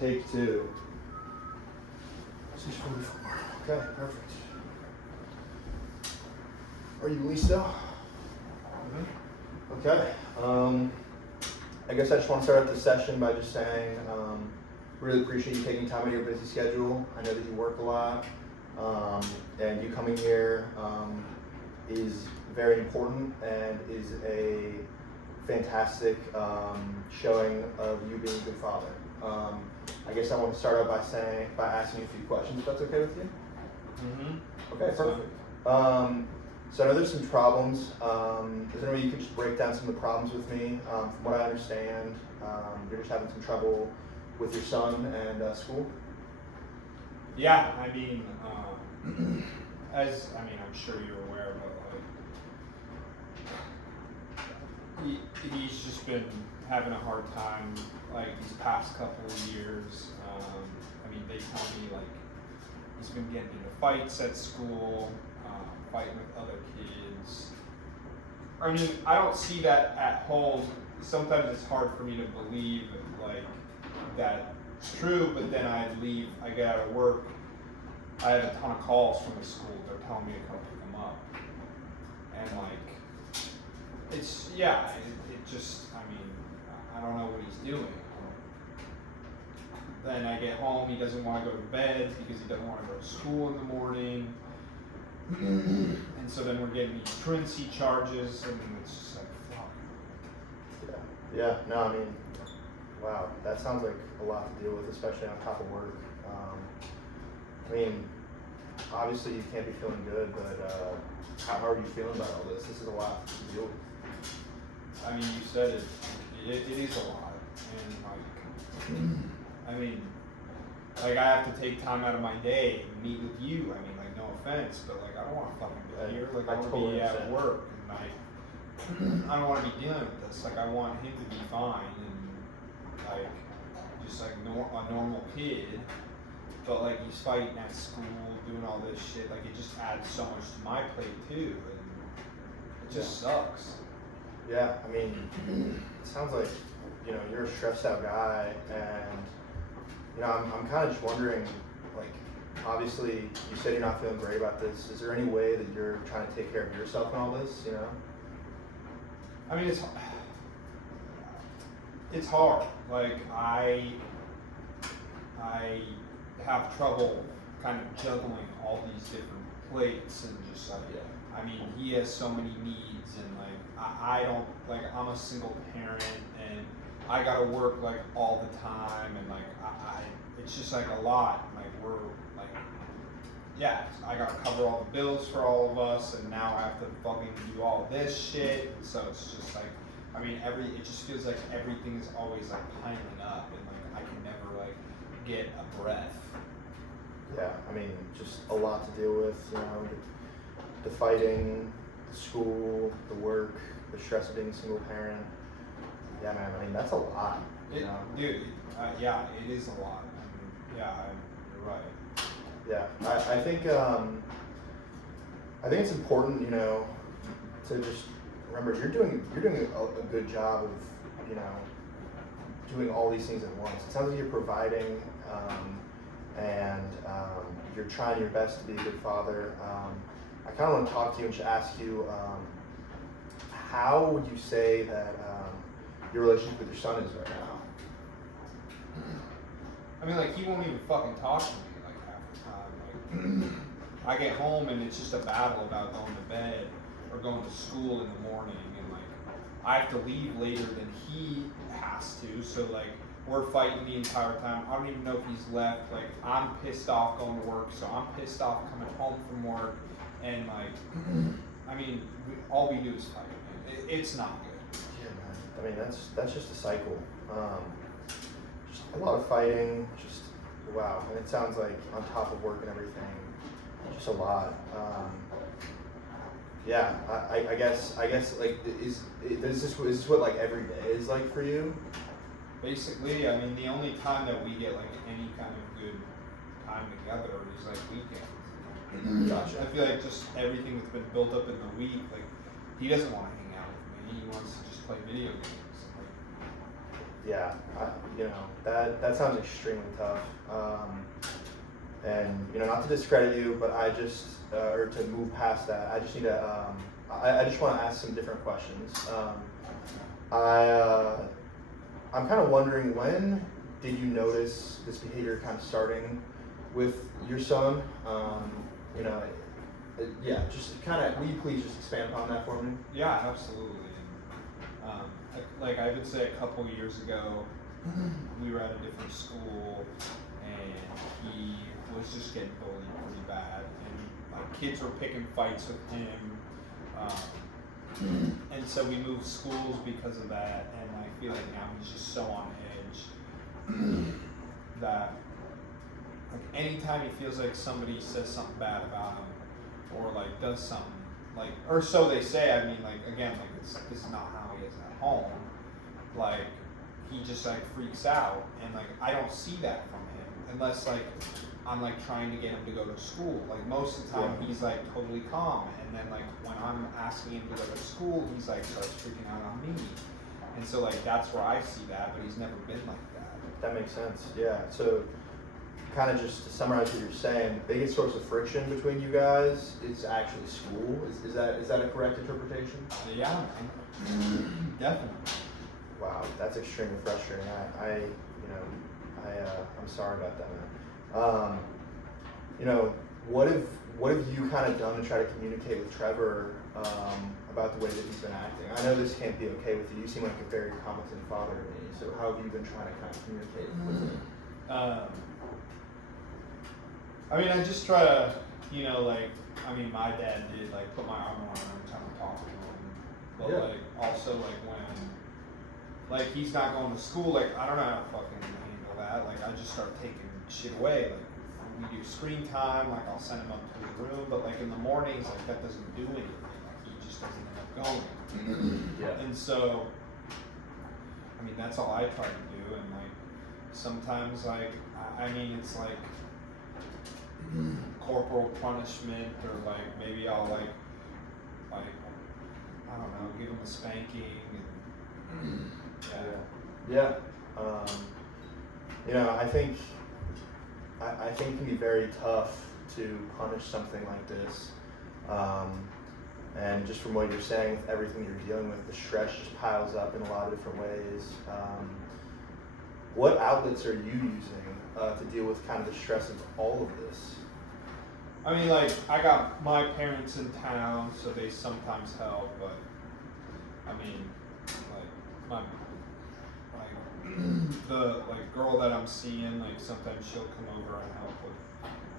Take two. 644. Okay, perfect. Are you Lisa? Mm-hmm. Okay. I guess I just want to start out this session by just saying, really appreciate you taking time out of your busy schedule. I know that you work a lot, and you coming here is very important and is a fantastic showing of you being a good father. I guess I want to start out by asking you a few questions, if that's okay with you? Mm-hmm. Okay, perfect. So I know there's some problems. Is there any way you could just break down some of the problems with me? From what I understand, you're just having some trouble with your son and school? Yeah, I mean, I'm sure you're aware, but he's just been having a hard time, like these past couple of years. They tell me like he's been getting into fights at school, fighting with other kids. I don't see that at home. Sometimes it's hard for me to believe like that it's true, but then I get out of work, I have a ton of calls from the school. They're telling me to come pick him up. And like, it's, yeah, it just, I don't know what he's doing. Then I get home, he doesn't want to go to bed because he doesn't want to go to school in the morning. And so then we're getting these truancy charges, and it's just like, fuck. Yeah, no, wow, that sounds like a lot to deal with, especially on top of work. Obviously you can't be feeling good, but how are you feeling about all this? This is a lot to deal with. You said it is a lot, and I have to take time out of my day and meet with you. No offense, but I don't want to fucking be here. I want to be at work, and I don't want to be dealing with this. I want him to be fine and just a normal kid. But he's fighting at school, doing all this shit. It just adds so much to my plate too, and it just sucks. Yeah, it sounds like you're a stressed out guy, and I'm kind of just wondering, obviously you said you're not feeling great about this. Is there any way that you're trying to take care of yourself in all this? It's hard. I have trouble kind of juggling all these different plates and just he has so many needs, and I don't, I'm a single parent and I gotta work all the time, and it's just a lot. I gotta cover all the bills for all of us, and now I have to fucking do all this shit. And so it's just it just feels like everything is always piling up, and I can never get a breath. Yeah, just a lot to deal with. The fighting, the school, the work, the stress of being a single parent. Yeah, man. That's a lot. Dude, yeah, it is a lot. You're right. Yeah, I think it's important, to just remember you're doing a good job of, doing all these things at once. It sounds like you're providing, and you're trying your best to be a good father. I kind of want to talk to you and just ask you, how would you say that your relationship with your son is right now? He won't even fucking talk to me half the time. I get home and it's just a battle about going to bed or going to school in the morning, and I have to leave later than he has to, so we're fighting the entire time. I don't even know if he's left. I'm pissed off going to work, so I'm pissed off coming home from work, and all we do is fight. It's not good. Yeah, man. That's just a cycle. Just a lot of fighting. Just wow. And it sounds like on top of work and everything, just a lot. Yeah. I guess is this what every day is like for you? Basically, the only time that we get any kind of good time together is weekends. Gotcha. I feel just everything that's been built up in the week, he doesn't want to hang out with me. He wants to just play video games. yeah, that sounds extremely tough. And not to discredit you, but I just, or to move past that, I just need to, I just want to ask some different questions. I'm kind of wondering, when did you notice this behavior kind of starting with your son? Yeah, just kind of, will you please just expand upon that for me? Yeah, absolutely. Like I would say a couple years ago, we were at a different school, and he was just getting bullied pretty bad, and like kids were picking fights with him, and so we moved schools because of that. And I feel like now he's just so on edge that like anytime he feels like somebody says something bad about him or like does something like, or so they say. I mean, like again, like this is not how he is at home. Like he just like freaks out, and like I don't see that from him unless like I'm like trying to get him to go to school. Like most of the time he's like totally calm, and then like when I'm asking him to go to school, he's like starts freaking out on me. And so like that's where I see that, but he's never been like that. That makes sense. Yeah. So kind of just to summarize what you're saying, the biggest source of friction between you guys is actually school. Is that a correct interpretation? Yeah, man. Definitely. Wow, that's extremely frustrating. I'm sorry about that, man. What have you kind of done to try to communicate with Trevor about the way that he's been acting? I know this can't be okay with you. You seem like a very competent father to me. So how have you been trying to kind of communicate with him? I mean, I just try to, my dad did like put my arm around him and kind of talk to him, but like also like when like he's not going to school, like I don't know how to fucking handle that. Like I just start taking shit away. Like we do screen time, like I'll send him up to his room, but like in the mornings, like that doesn't do anything. Like he just doesn't end up going. Yeah. And so, I mean, that's all I try to do. And like sometimes, like it's like corporal punishment, or like maybe I'll like I don't know, give him a spanking. And, yeah. I think it can be very tough to punish something like this. And just from what you're saying, with everything you're dealing with, the stress just piles up in a lot of different ways. What outlets are you using to deal with kind of the stress of all of this? I mean, like, I got my parents in town, so they sometimes help, but, I mean, the girl that I'm seeing, like, sometimes she'll come over and help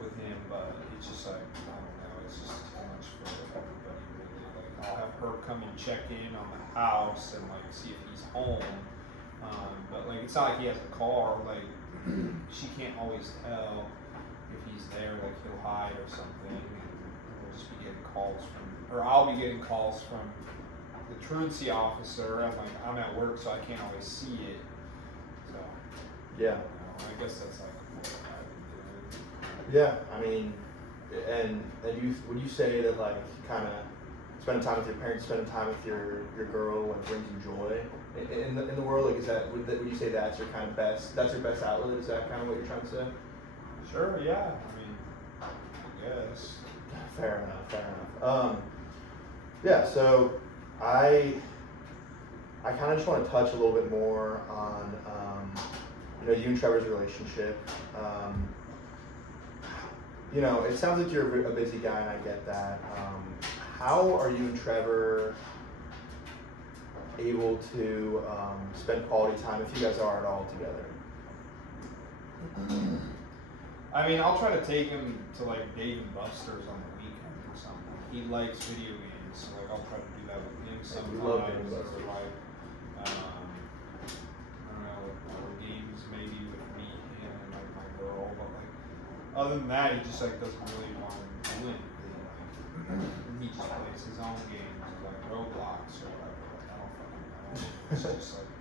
with him, but it's just like, I don't know, it's just too much for everybody, really. Like, I'll have her come and check in on the house and, like, see if he's home, but, like, it's not like he has a car. Like, she can't always tell if he's there, like he'll hide or something, and we'll just be getting calls from, or I'll be getting calls from the truancy officer, and like I'm at work, so I can't always see it. So yeah, I guess that's like what I've been doing. Yeah, I mean, and would you say that like kind of spending time with your parents, spending time with your girl, like brings you joy in the world? Like, would you say that's your kind of best outlet? Is that kind of what you're trying to say? Sure, yeah. I mean, I guess. Fair enough. Yeah, so I kind of just want to touch a little bit more on, you and Trevor's relationship. It sounds like you're a busy guy, and I get that. How are you and Trevor able to spend quality time, if you guys are at all together? I mean, I'll try to take him to like Dave and Buster's on the weekend or something. He likes video games, so like I'll try to do that with him sometimes. We love Dave and Buster's. Or like, I don't know, or games maybe with me, him, and like my girl. But like, other than that, he just like doesn't really want to do anything. Like, he just plays his own games, like Roblox or whatever. Like, I don't fucking know. It's just like.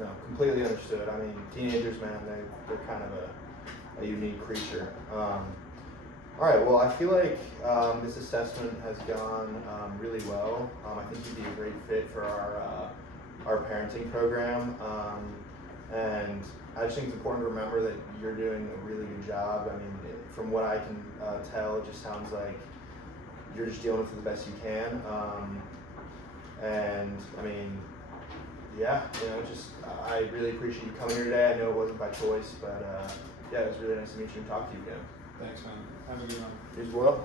No, completely understood. I mean, teenagers, man, they're kind of a unique creature. All right, well, I feel like this assessment has gone really well. I think you'd be a great fit for our parenting program. And I just think it's important to remember that you're doing a really good job. I mean, from what I can tell, it just sounds like you're just dealing with it the best you can. And I mean, yeah, you know, just I really appreciate you coming here today. I know it wasn't by choice, but yeah, it was really nice to meet you and talk to you again. Thanks, man. Have a good one. You as well.